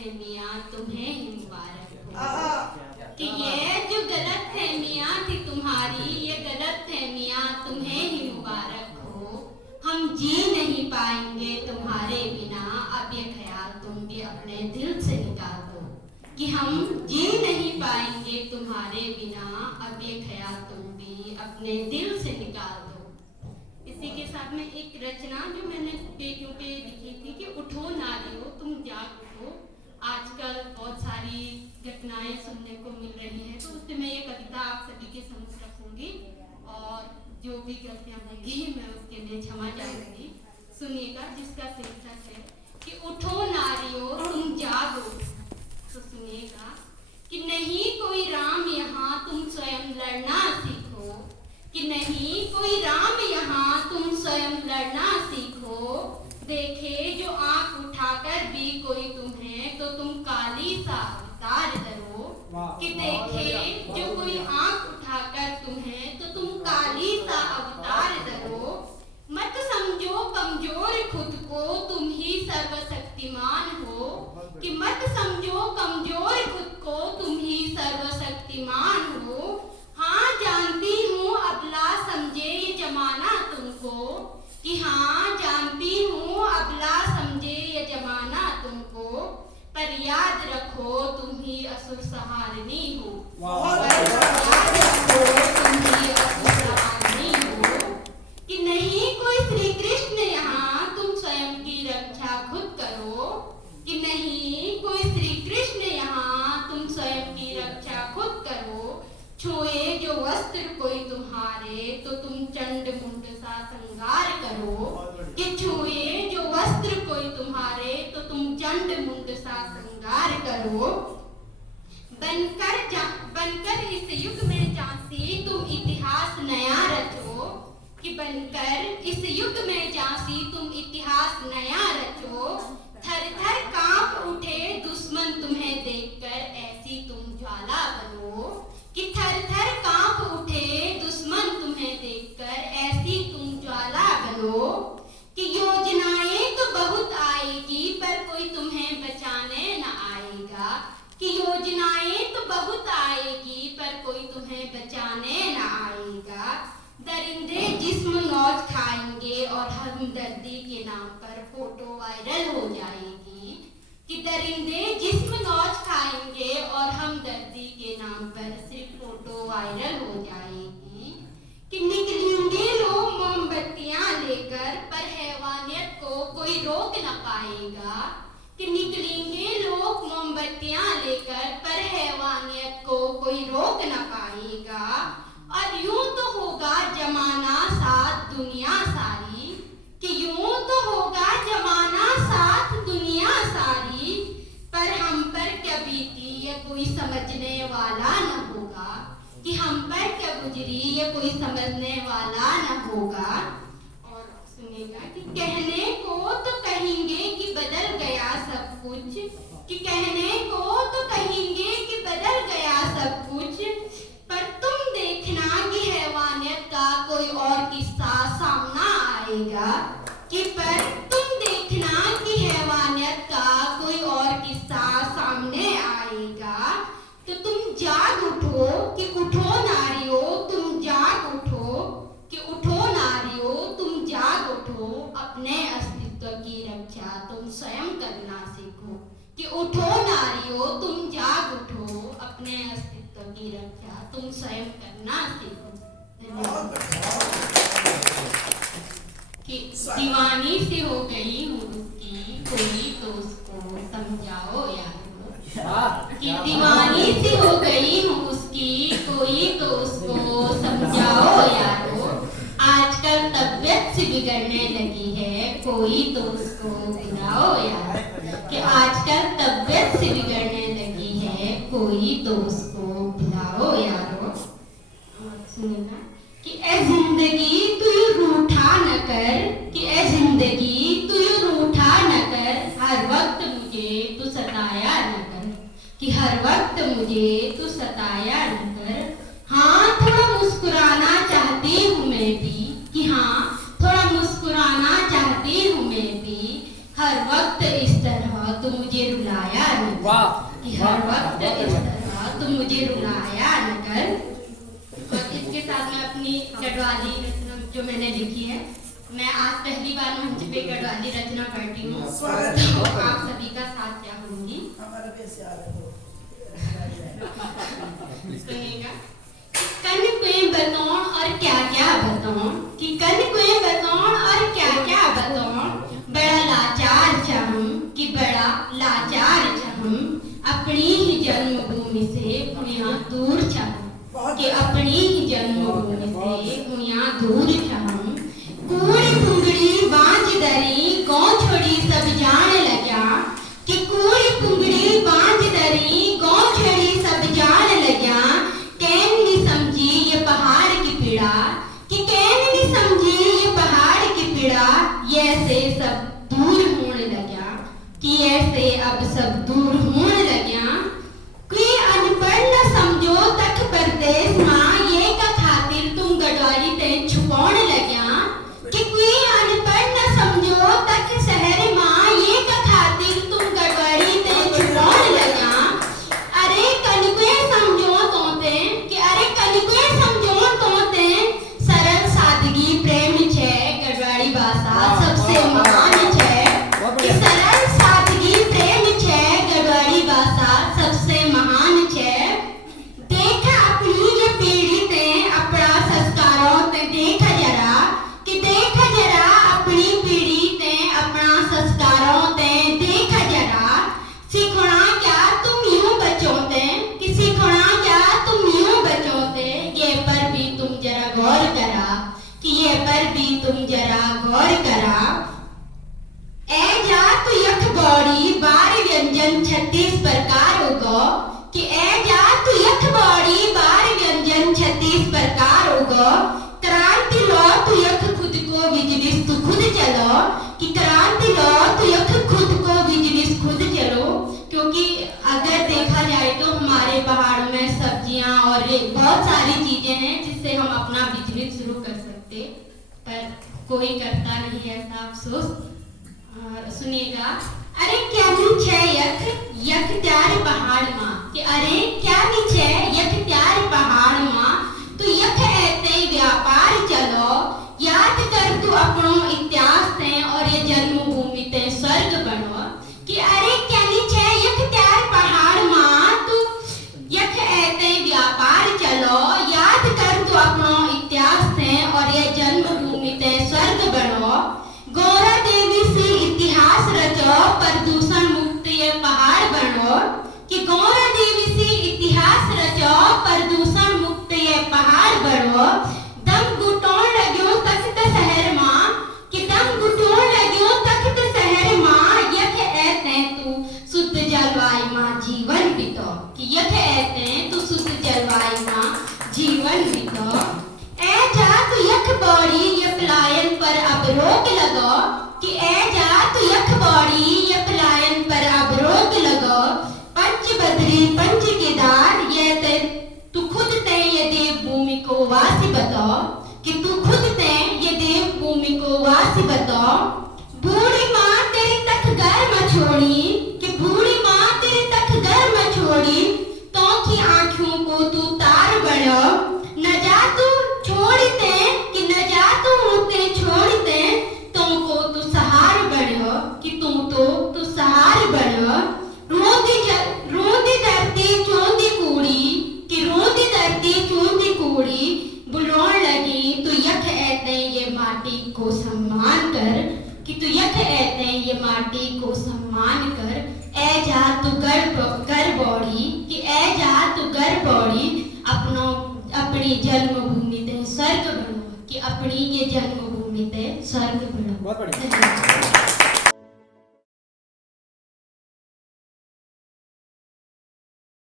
फहमियाँ तुम्हें ही मुबारक हो। कि ये जो गलत फहमियाँ थी तुम्हारी, ये गलत फहमियाँ तुम्हें ही मुबारक हो। हम जी नहीं पाएंगे तुम्हारे बिना, अब ये ख्याल तुम भी अपने दिल से निकाल दो। कि हम जी नहीं पाएंगे तुम्हारे बिना, अब ये ख्याल तुम भी अपने दिल से निकाल दो। इसी के साथ में एक रचना जो मैंने बेटियों पे लिखी थी कि उठो नारियों तुम जाग उठो। आजकल बहुत सारी घटनाएं सुनने को मिल रही हैं, तो उससे मैं ये कविता आप सभी के समक्ष रखूंगी और जो भी गलतियां होंगी मैं उसके लिए क्षमा चाहूंगी। सुनिएगा, जिसका शीर्षक है कि उठो नारियों तुम जागो। तो सुनिएगा कि नहीं कोई राम यहाँ तुम स्वयं लड़ना सीखो। कि नहीं कोई राम यहाँ तुम स्वयं लड़ना सीखो। देखे जो आंख उठाकर भी कोई तुम्हें, तो तुम काली सा अवतार धरो। कि देखे जो कोई आंख उठाकर तुम्हें, तो तुम काली सा अवतार धरो। मत समझो कमजोर खुद को, तुम ही सर्वशक्तिमान हो। कि मत समझो कमजोर खुद को, तुम ही सर्वशक्तिमान हो। हाँ जानती हूँ अबला समझे ये जमाना तुमको। कि हाँ जानती हूँ अबला समझे ये जमाना तुमको। पर याद रखो तुम ही असुर सहारनी हो। याद रखो तुम ही असुर सहारनी हो। कि नहीं कोई श्री कृष्ण यहाँ तुम स्वयं की रक्षा खुद करो। कि नहीं कोई श्री कृष्ण यहाँ तुम स्वयं की रक्षा खुद करो। छुए जो वस्त्र कोई तुम्हारे, तो तुम चंड मुंड सा श्रृंगार करो। कि छुए जो वस्त्र कोई तुम्हारे, तो तुम चंड मुंड सा श्रृंगार करो। बनकर इस युग में झांसी तुम इतिहास नया रचो। कि बनकर इस युग में झांसी तुम इतिहास नया रचो। थर थर कांप उठे दुश्मन तुम्हें देखकर, ऐसी तुम ज्वाला बनो। कि थर थर कांप उठे दुश्मन तुम्हें देखकर, ऐसी तुम ज्वाला बनो। कि योजनाएं तो बहुत आएगी, पर कोई तुम्हें बचाने न आएगा। कि योजनाएं तो बहुत आएगी, पर कोई तुम्हें बचाने न आएगा। दरिंदे जिस्म नौज खाएंगे और हमदर्दी के नाम पर फोटो वायरल हो जाएगी। कि दरिंदे जिस्म नौज खाएंगे और हमदर्दी के नाम पर सिर्फ फोटो वायरल हो जाएगी। कि निकलेंगे लोग मोमबत्तियां लेकर, पर हैवानियत को कोई रोक न पाएगा। कि निकलेंगे लोग मोमबत्तियां लेकर, पर हैवानियत को कोई रोक न पाएगा। और यूं तो होगा जमाना साथ दुनिया सारी। कि यूं तो होगा जमाना साथ दुनिया सारी, पर हम पर क्या बीती ये कोई समझने वाला न होगा। कि हम पर क्या गुजरी ये कोई समझने वाला न होगा। और सुनेगा कि कहने को तो कहेंगे कि बदल गया सब कुछ। कि कहने को तो कहेंगे कि बदल गया सब कुछ, पर तुम देखना कि हैवानियत का कोई और किस्सा सामना आएगा। कि पर तुम देखना कि हैवानियत का कोई और किस्सा सामने आएगा। तो तुम जाग उठो, कि उठो नारियों तुम जाग उठो। कि उठो नारियों तुम जाग उठो, अपने अस्तित्व की रक्षा तुम स्वयं करना सीखो। कि उठो नारियों तुम जाग उठो, अपने अस्तित्व की रक्षा तुम स्वयं करना सीखो। कि दीवानी सी हो गई हूँ उसकी, कोई तो उसको समझाओ यारो। कि दीवानी सी हो गई हूँ उसकी, कोई तो उसको समझाओ यारो। आजकल तबीयत सी बिगड़ने लगी है, कोई तो उसको बुलाओ यारो। कि आजकल तबीयत सी बिगड़ने लगी है, कोई तो उसको बुलाओ यारो। सुनिएगा कि ए जिंदगी तू यूं रूठा न कर। कि ए जिंदगी तू यूं रूठा न कर, हर वक्त मुझे तू सताया न कर। कि हर वक्त मुझे तू सताया न कर। हाँ थोड़ा मुस्कुराना चाहती हूँ मैं भी। कि हाँ थोड़ा मुस्कुराना चाहती हूँ मैं भी। हर वक्त इस तरह तुम मुझे रुलाया न कर, कि हर वक्त इस तरह तुम मुझे रुलाया न कर। और इसके साथ मैं अपनी गढ़वाली रचना जो मैंने लिखी है, मैं आज पहली बार मंच पे गढ़वाली रचना पढ़ती हूँ, तो आप सभी का साथ चाहूंगी। सुनिएगा। कन कुएं बताऊं और क्या क्या बताऊं, कि कन कुएं बताऊं और क्या क्या बताऊं, बड़ा लाचार चाहूं, कि बड़ा लाचार चाहूं, अपनी ही जन्मभूमि से हुआ दूर चाहूं, कि अपनी ही जन्मभूमि से हुआ दूर चाहूं। कूड़ पुंगड़ी बांझ दरी गाँव छोड़ी सब जान लग्या, कि कूड़ पुंगड़ी बांझ दरी गाँव छोड़ी सब जान लग्या। कैन नी समझी ये पहाड़ की पीड़ा, कि कैन नी समझी ये पहाड़ की पीड़ा, ये ऐसे सब दूर होने लग्या, कि ऐसे अब सब दूर होने लग्या। कोई अनपढ़ न समझो तक परदेस माँ, ये का खातिर तुम गढ़वाली ते छुपाने लग्या, कि कोई अनपढ़ न समझो तक शहर माँ, ये का खातिर तुम गढ़वाली ते छुपाने लग्या। अरे कनिकुए समझो तोते, कि अरे कनिकुए समझो तोते, सरल सादगी प्रेम छे गढ़वाली भाषा सबसे महान छे, कि सरल सादगी प्रेम छे गढ़वाली भाषा सबसे महान छे। देख अपनी ये पीढ़ी ते अपना संस्कारों ते देख जरा, कि देख जरा अपनी पीढ़ी ते अपना संस्कारों ते देख जरा। सीखना क्या तुम यूं बचोते, कि सीखना क्या तुम यूं बचोते, ये पर भी तुम जरा गौर करा, कि ये पर भी तुम जरा गौर करा। ए जा तू यख बौड़ी बार व्यंजन 36 प्रकार उगो, कि ए जा तू यख बौड़ी बार व्यंजन 36 प्रकार उगो। क्रांति लो तू यख खुद को बिजलिस तू खुद चलो, कि क्रांति लो तू यख खुद को बिजलिस खुद चलो। क्योंकि अगर देखा जाए तो हमारे पहाड़ में सब्जियां और बहुत सारी चीजें हैं जिससे हम अपना बिजनेस शुरू कर सकते, पर कोई करता नहीं ऐसा, अफसोस। और सुनिएगा। अरे क्या नी छे यख यख त्यार पहाड़ माँ, कि अरे क्या नी छे यख त्यार पहाड़ माँ, तू यख ऐते व्यापार चलो। याद कर तू अपनो इतिहास ते और ये जन्मभूमि ते स्वर्ग बनो, कि अरे क्या नी छे यख त्यार पहाड़ माँ, तू यख ऐते व्यापार चलो। याद कर तू अपनो इतिहास ते और ये जन्मभूमि ते स्वर्ग बनो। गौरा देवी से इतिहास रचो, प्रदूषण मुक्त ये पहाड़ बनो, कि गौरा देवी से इतिहास रचो, प्रदूषण मुक्त ये पहाड़ बनो। दम घुटों लग्यो तख्त शहर माँ, कि दम घुटों लग्यो तख्त शहर माँ, यख ऐते तू शुद्ध जलवायु माँ जीवन बितो, कि यख ऐते तू शुद्ध जलवायु माँ जीवन बितो। ए जा तू यख बौड़ी ये पलायन पर अब रोक लगो, कि ए जा तू यख बौड़ी ये पलायन पर अब रोक लगो। पंच बद्री पंच केदार ये ते तू खुद ते ये देव भूमि को वासी बताओ, कि तू खुद ते ये देव भूमि को वासी बताओ। बूढ़ी माँ तेरी तक घर में छोड़ी, कि बूढ़ी माँ तेरी तक घर में छोड़ी, तो की आंखों को तू तार बनो। न जा तू छोड़ते, कि न जा तू ते छोड़ते, तुमको तू सहार बनो, कि तू सहार बनो। रोंदी धरती चोंदी कूड़ी, कि रोंदी धरती चोंदी कूड़ी, बुलौन लगी तू यख ऐते ये माटी को सम्मान कर, कि तू यख ऐते ये माटी को सम्मान कर। ए जा तू घर बौड़ी, कि ए जा तू घर बौड़ी, अपनी जन्मभूमि ते स्वर्ग बनो, कि अपनी ये जन्मभूमि ते स्वर्ग बनो। बहुत बढ़िया।